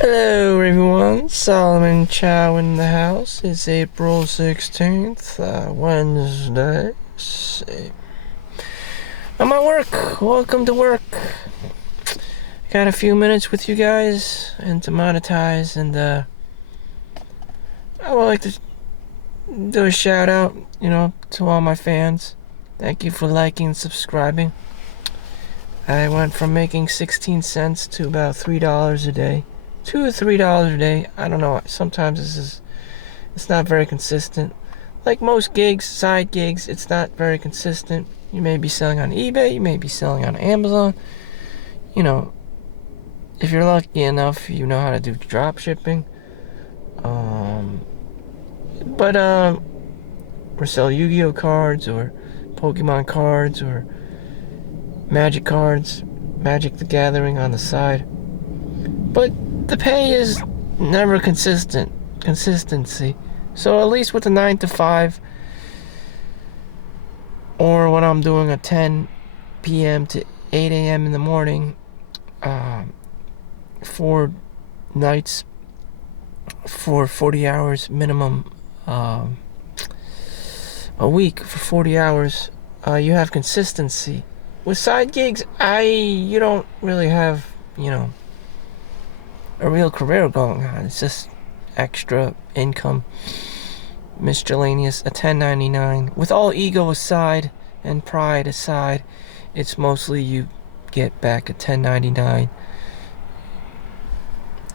Hello everyone, Solomon Chau in the house. It's April 16th, Wednesday. I'm at work. Welcome to work. Got a few minutes with you guys and to monetize, and I would like to do a shout out, to all my fans. Thank you for liking and subscribing. I went from making 16 cents to about $3 a day. $2 to $3 a day. I don't know. Sometimes it's not very consistent. Like most gigs, side gigs, it's not very consistent. You may be selling on eBay, you may be selling on Amazon. If you're lucky enough, you know how to do drop shipping. But or sell Yu-Gi-Oh cards or Pokemon cards or Magic cards, Magic the Gathering on the side. But the pay is never consistency. So at least with the 9 to 5, or when I'm doing a 10 p.m. to 8 a.m. in the morning, 4 nights for 40 hours minimum, a week for 40 hours, you have consistency. With side gigs, you don't really have, a real career going on. It's just extra income, miscellaneous, a 1099. With all ego aside and pride aside, it's mostly you get back a 1099.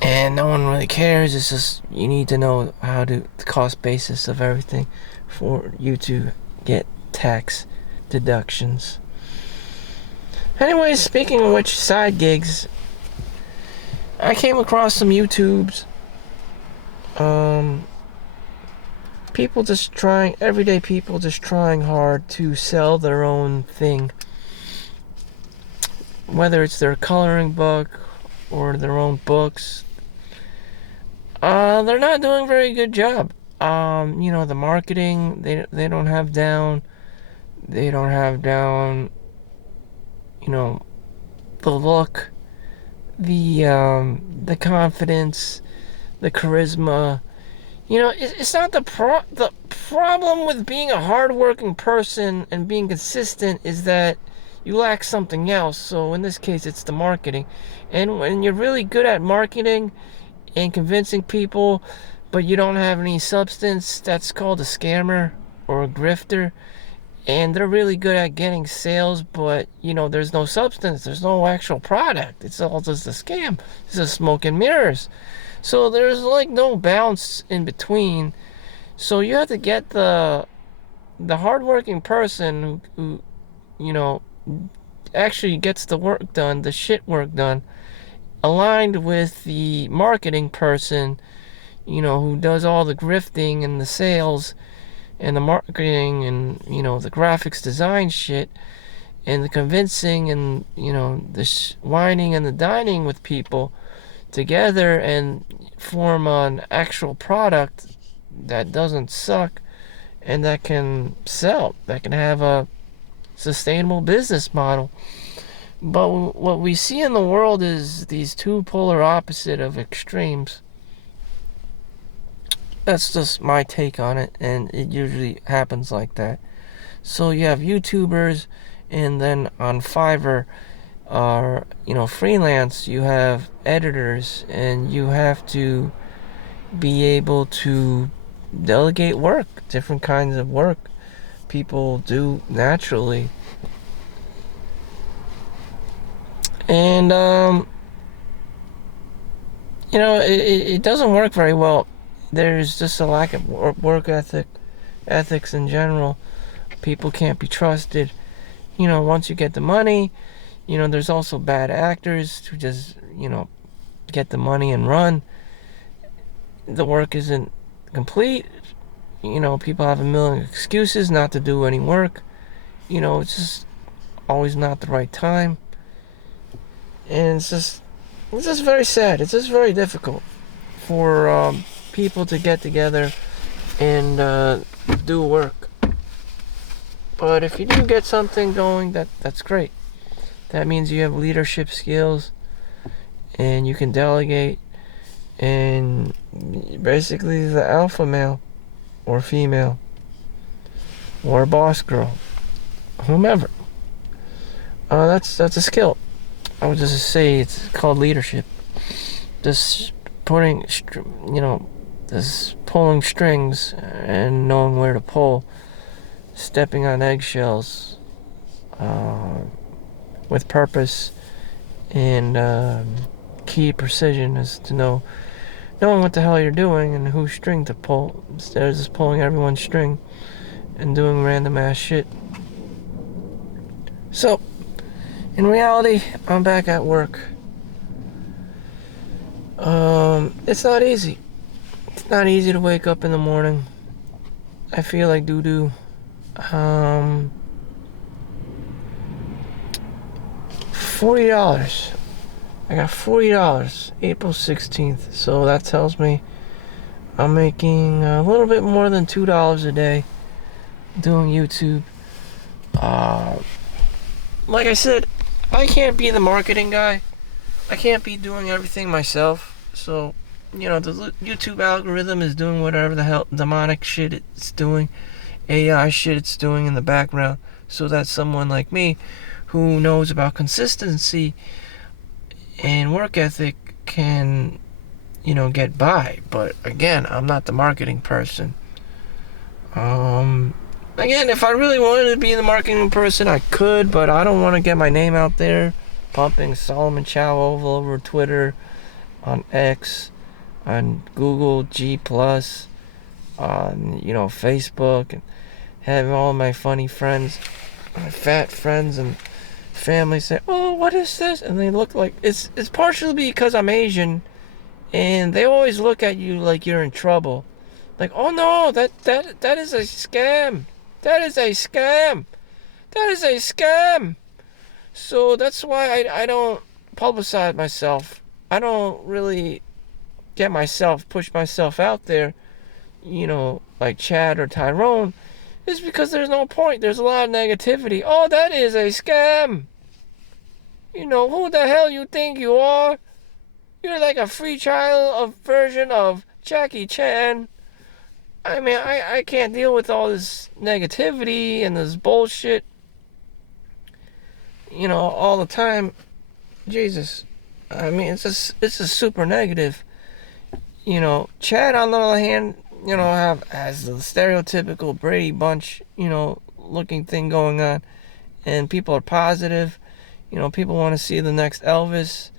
And no one really cares. It's just you need to know the cost basis of everything for you to get tax deductions. Anyways, speaking of which, side gigs, I came across some YouTubes. Everyday people just trying hard to sell their own thing. Whether it's their coloring book or their own books. They're not doing a very good job. The marketing, they don't have down. They don't have down, the look, the confidence, the charisma. It's not the problem with being a hardworking person and being consistent is that you lack something else. So in this case, it's the marketing. And when you're really good at marketing and convincing people, but you don't have any substance, that's called a scammer or a grifter. And they're really good at getting sales, but there's no substance, there's no actual product. It's all just a scam. It's just smoke and mirrors. So there's like no bounce in between. So you have to get the hardworking person who actually gets the work done, the shit work done, aligned with the marketing person, who does all the grifting and the sales and the marketing and the graphics design shit and the convincing and the whining and the dining with people together and form an actual product that doesn't suck and that can sell, that can have a sustainable business model. But what we see in the world is these two polar opposite of extremes. That's just my take on it, and it usually happens like that. So you have YouTubers, and then on Fiverr, freelance, you have editors, and you have to be able to delegate work, different kinds of work people do naturally. And, it doesn't work very well. There's just a lack of work ethics in general. People can't be trusted. Once you get the money, there's also bad actors who just, get the money and run. The work isn't complete. People have a million excuses not to do any work. It's just always not the right time. And it's just very sad. It's just very difficult for people to get together and do work. But if you do get something going, that's great. That means you have leadership skills and you can delegate and basically the alpha male or female or boss girl, whomever. That's a skill. I would just say it's called leadership. Just putting, just pulling strings and knowing where to pull, stepping on eggshells, with purpose and key precision is to knowing what the hell you're doing and whose string to pull instead of just pulling everyone's string and doing random ass shit. So, in reality, I'm back at work. It's not easy. It's not easy to wake up in the morning. I feel like doo-doo. $40. I got $40 April 16th. So that tells me I'm making a little bit more than $2 a day doing YouTube. Like I said, I can't be the marketing guy. I can't be doing everything myself. So, the YouTube algorithm is doing whatever the hell demonic shit it's doing, AI shit it's doing in the background, so that someone like me who knows about consistency and work ethic can, get by. But again, I'm not the marketing person. Again, if I really wanted to be the marketing person, I could, but I don't want to get my name out there pumping Solomon Chau all over Twitter, on X, on Google G+, on, Facebook, and having all my funny friends, my fat friends and family say, "Oh, what is this?" And they look like, it's partially because I'm Asian, and they always look at you like you're in trouble. Like, "Oh no, that is a scam. That is a scam. That is a scam." So that's why I don't publicize myself. I don't really push myself out there, like Chad or Tyrone. It's because there's no point. There's a lot of negativity. "Oh, that is a scam. Who the hell you think you are? You're like a free trial version of Jackie Chan." I mean, I can't deal with all this negativity and this bullshit, all the time. Jesus. I mean, it's just super negative. Chad, on the other hand, has the stereotypical Brady Bunch, looking thing going on. And people are positive. People want to see the next Elvis,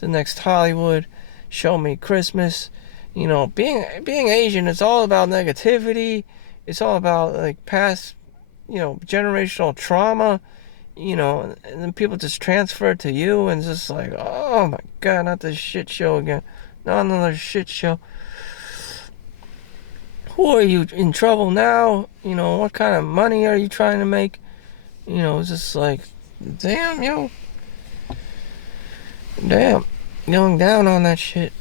the next Hollywood, Show Me Christmas. Being Asian, it's all about negativity. It's all about, like, past, generational trauma. And then people just transfer it to you, and it's just like, oh my god, not this shit show again. Not another shit show. Who are you in trouble now? What kind of money are you trying to make? It's just like, damn, going down on that shit.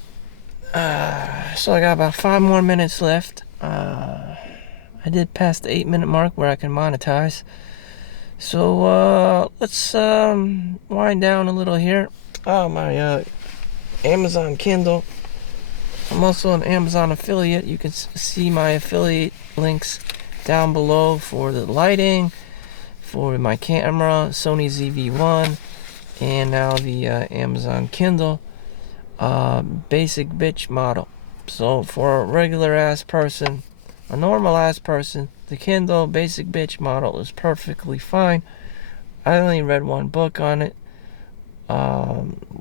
So I got about 5 more minutes left. I did pass the 8-minute mark where I can monetize. So, let's wind down a little here. My Amazon Kindle. I'm also an Amazon affiliate. You can see my affiliate links down below for the lighting, for my camera, Sony ZV-1, and now the Amazon Kindle basic bitch model. So for a regular ass person, a normal ass person, the Kindle basic bitch model is perfectly fine. I only read one book on it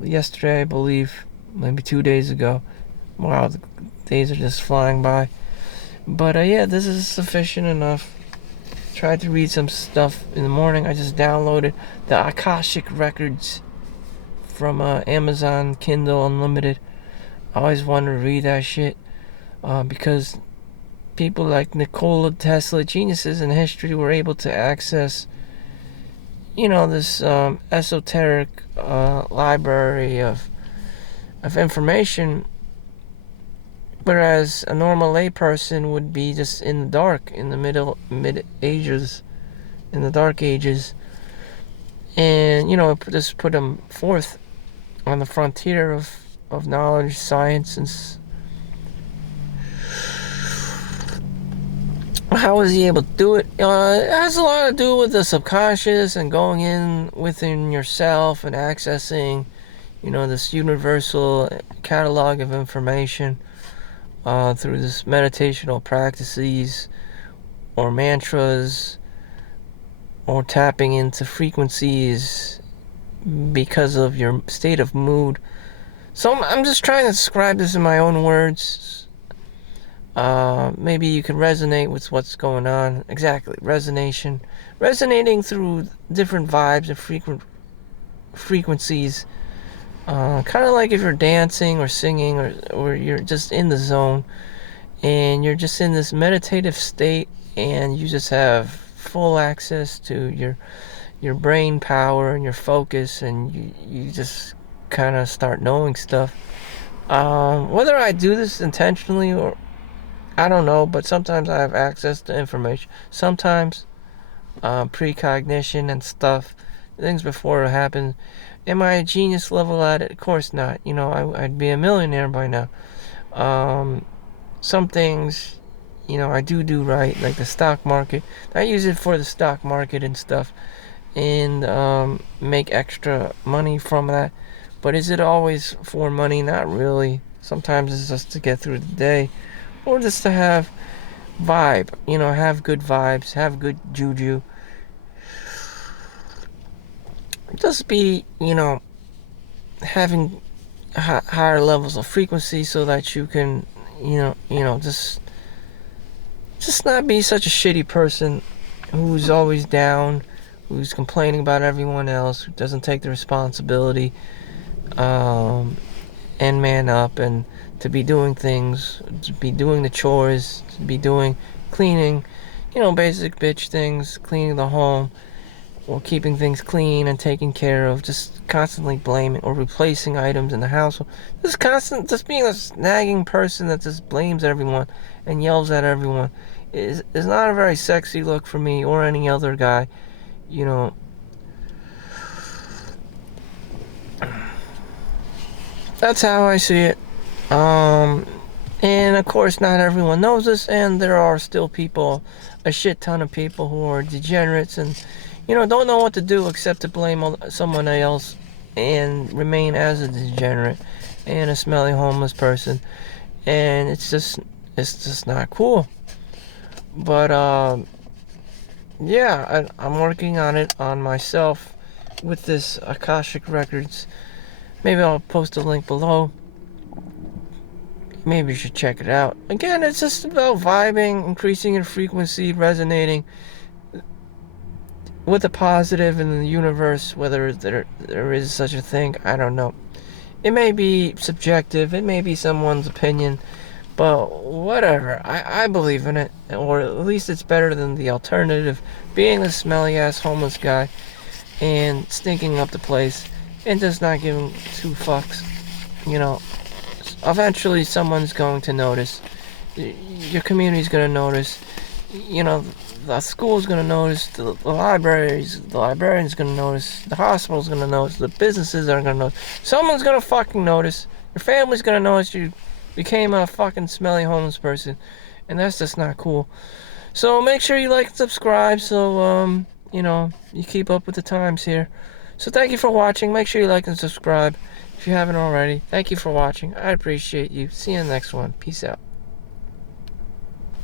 yesterday, I believe, maybe 2 days ago. Wow, the days are just flying by. But yeah, this is sufficient enough. Tried to read some stuff in the morning. I just downloaded the Akashic Records from Amazon Kindle Unlimited. I always wanted to read that shit because people like Nikola Tesla, geniuses in history, were able to access, this esoteric library of information, whereas a normal layperson would be just in the dark, in the mid ages, in the dark ages, and just put them forth on the frontier of knowledge, science, How was he able to do it? It has a lot to do with the subconscious and going in within yourself and accessing, this universal catalog of information through this meditational practices or mantras or tapping into frequencies because of your state of mood. So I'm just trying to describe this in my own words. Maybe you can resonate with what's going on. Exactly, resonating through different vibes and frequencies. Kind of like if you're dancing or singing or you're just in the zone and you're just in this meditative state and you just have full access to your brain power and your focus, and you just kind of start knowing stuff. Whether I do this intentionally or I don't know, but sometimes I have access to information. Sometimes precognition and stuff, things before it happens. Am I a genius level at it? Of course not. I'd be a millionaire by now. Some things, I do right, like the stock market. I use it for the stock market and stuff, and make extra money from that. But is it always for money? Not really. Sometimes it's just to get through the day, or just to have vibe. Have good vibes, have good juju. Just be, having higher levels of frequency so that you can, just not be such a shitty person who's always down, who's complaining about everyone else, who doesn't take the responsibility, and man up, and to be doing things, to be doing the chores, to be doing cleaning, basic bitch things, cleaning the home, or keeping things clean and taken care of, just constantly blaming or replacing items in the household. Just being a nagging person that just blames everyone and yells at everyone is not a very sexy look for me or any other guy. That's how I see it. And of course, not everyone knows this, and there are still people, a shit ton of people who are degenerates and, don't know what to do except to blame someone else and remain as a degenerate and a smelly homeless person. And it's just not cool. But, yeah, I'm working on it on myself with this Akashic Records. Maybe I'll post a link below. Maybe you should check it out. Again, it's just about vibing, increasing in frequency, resonating with the positive in the universe, whether there is such a thing, I don't know. It may be subjective, it may be someone's opinion, but whatever. I believe in it, or at least it's better than the alternative, being the smelly ass homeless guy and stinking up the place and just not giving two fucks. Eventually someone's going to notice. Your community's going to notice. The school's going to notice. The librarian's going to notice. The hospital's going to notice. The businesses are going to notice. Someone's going to fucking notice. Your family's going to notice you became a fucking smelly homeless person. And that's just not cool. So make sure you like and subscribe so, you keep up with the times here. So thank you for watching. Make sure you like and subscribe if you haven't already. Thank you for watching. I appreciate you. See you in the next one. Peace out.